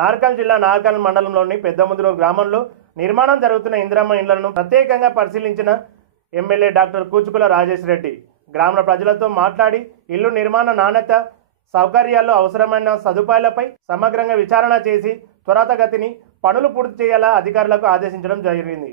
నార్కల్ జిల్లా నార్కల్ మండలంలోని పెద్దముదురు గ్రామంలో నిర్మాణం జరుగుతున్న ఇందిరమ్మ ఇండ్లను ప్రత్యేకంగా పరిశీలించిన ఎమ్మెల్యే డాక్టర్ కూచుకుల రాజేష్ రెడ్డి గ్రామ ప్రజలతో మాట్లాడి ఇల్లు నిర్మాణ నాణ్యత, సౌకర్యాల్లో అవసరమైన సదుపాయాలపై సమగ్రంగా విచారణ చేసి త్వరితగతిని పనులు పూర్తి చేయాలా అధికారులకు ఆదేశించడం జరిగింది.